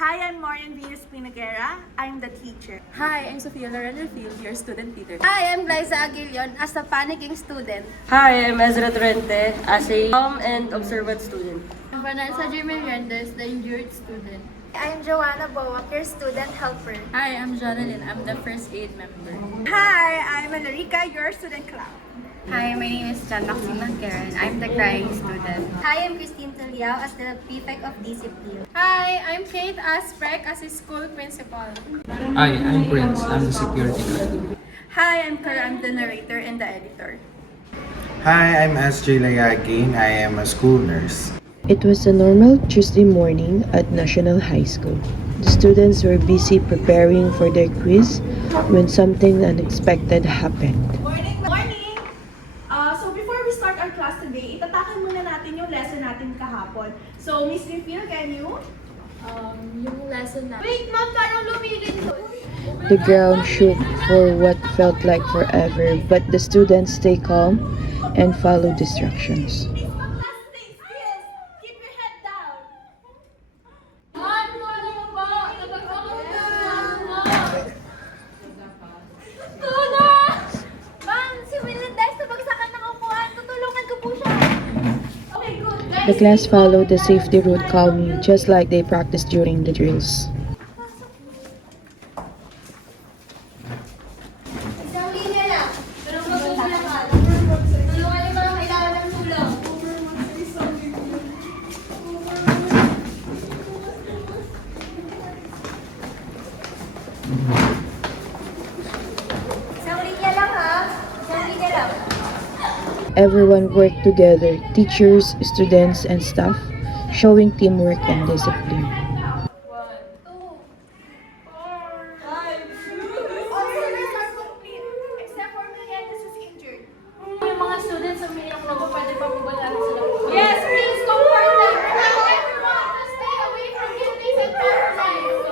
Hi, I'm Marian Venus Pinagera. I'm the teacher. Hi, I'm Sofia Loren Field, your student leader. Hi, I'm Liza Aguilion as a panicking student. Hi, I'm Ezra Torrente as a calm and observant student. I'm Vanessa J. Meriendez, the injured student. I'm Joanna Boak, your student helper. Hi, I'm Jonalyn. I'm the first aid member. Hi, I'm Enrica, your student clown. Hi, my name is John Maxine Karen. I'm the crying student. Hi, I'm Christine Tuliao as the prefect of discipline. Hi, I'm Kate Asprek as a school principal. Hi, I'm Prince. I'm the security guard. Hi, I'm Kara. I'm the narrator and the editor. Hi, I'm SJ Layagin. I am a school nurse. It was a normal Tuesday morning at National High School. The students were busy preparing for their quiz when something unexpected happened. Morning! So before we start our class today, itatakan muna natin yung lesson natin kahapon. So, Miss Refill, can you? Yung lesson na... Wait, ma'am, parang lumilin ko. The ground shook for what felt like forever, but the students stayed calm and followed instructions. Stay still! Keep your head down! Ma'am, si Willindes, nabagsakan ng upuan. Tutulungan ko po siya. Okay, good. The class followed the safety route calmly, just like they practiced during the drills. Isang linya lang. Pero magtutulungan ka. Tulungan yung mga kailangan ng tulong. Isang linya lang ha. Isang linya lang. Everyone worked together, teachers, students, and staff, showing teamwork and discipline. All students are complete, except for Melianis who's injured. Yung mga students umiiyak na po, pwede pa po ba natin sila? Yes, please comfort them. Remind everyone to stay away from buildings and paradise.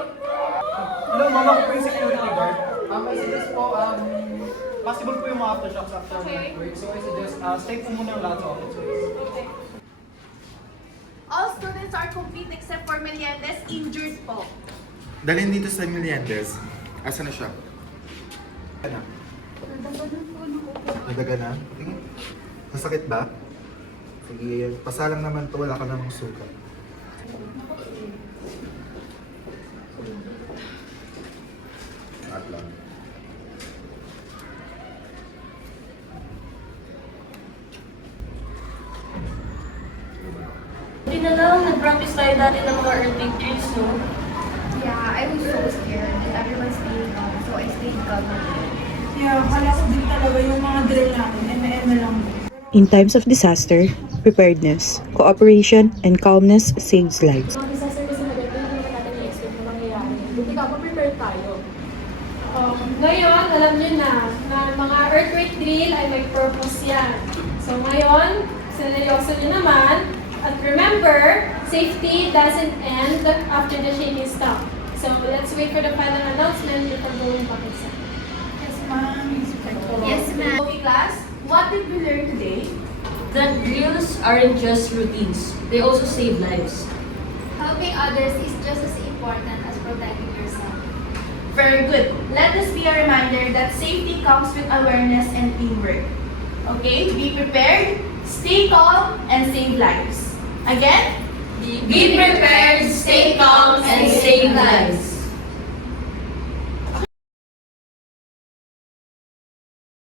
Hello, mama ko po yung security guard. I suggest po, possible po yung mga aftershocks after work. So I suggest, stay po muna yung lahat sa office. All students are complete except for Melianis, injured po. Dalhin dito sa Meliendez. Asa na siya? Ano? Nadaga na? Tingin. Masakit ba? Sige, pasalang naman to, wala ka namang sugat. At lang. Hindi na lang, nag-practice tayo dati ng mga earthquake drills, no? Yeah, I was so scared and everyone stayed calm, so I stayed calm. Yeah, kala ko din talaga yung mga drill natin, eme-eme lang. In times of disaster, preparedness, cooperation, and calmness saves lives. Mga disaster kasi maganda yung naman natin i-expect na mangyayari. Buti ka, prepare tayo. Ngayon, alam nyo na mga earthquake drill ay may purpose yan. So ngayon, seryoso nyo naman. At remember, safety doesn't end after the shaking stop. So let's wait for the final announcement before going back inside. Yes, ma'am. Yes, ma'am. Okay, class, what did we learn today? That drills aren't just routines, they also save lives. Helping others is just as important as protecting yourself. Very good. Let this be a reminder that safety comes with awareness and teamwork. Okay, be prepared, stay calm, and save lives. Again, Be prepared, stay calm, and save lives.